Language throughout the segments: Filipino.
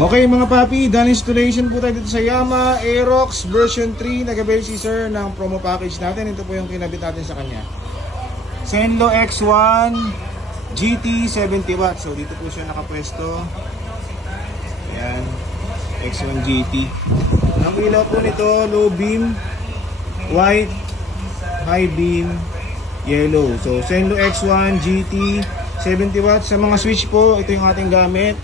Okay mga papi, done installation po tayo dito sa Yamaha Aerox version 3. Nag-avail si sir ng promo package natin. Ito po yung kinabit natin sa kanya. Zenlo X1 GT 70 watts. So dito po siya nakapwesto. Ayan, X1 GT. Ang ilaw po nito, low beam, white, high beam, yellow. So Zenlo X1 GT 70 watts. Sa mga switch po, ito yung ating gamit.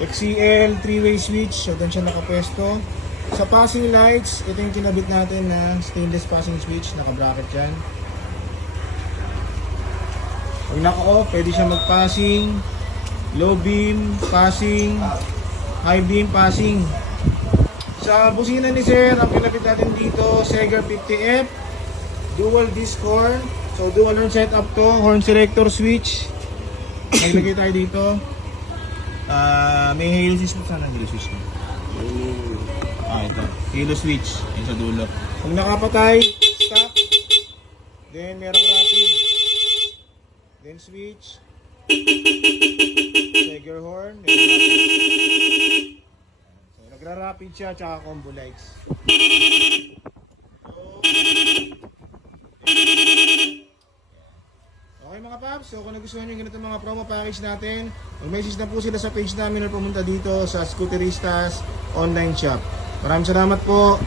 XCL 3-way switch, so doon siya nakapwesto. Sa passing lights, ito yung kinabit natin na stainless passing switch, naka-bracket yan. Pag naka-off, pwede siya mag-passing, low beam, passing, high beam, passing. Sa busina ni sir, ang kinabit natin dito, Sega 50F, dual disc horn. So dual horn setup to, horn selector switch. Naglagay tayo dito. May halo switch po sana, halo switch mo. Ito, halo switch ayun sa dulo. Kung nakapatay, stop. Then merong rapid, then switch, trigger horn, then rapid. So nagra-rapid siya, tsaka combo lights. Okay mga paps, so kung nagustuhan nyo yung ganito mga promo package natin, mag-message na po sila sa page namin or pumunta dito sa Scooteristas online shop. Maraming salamat po.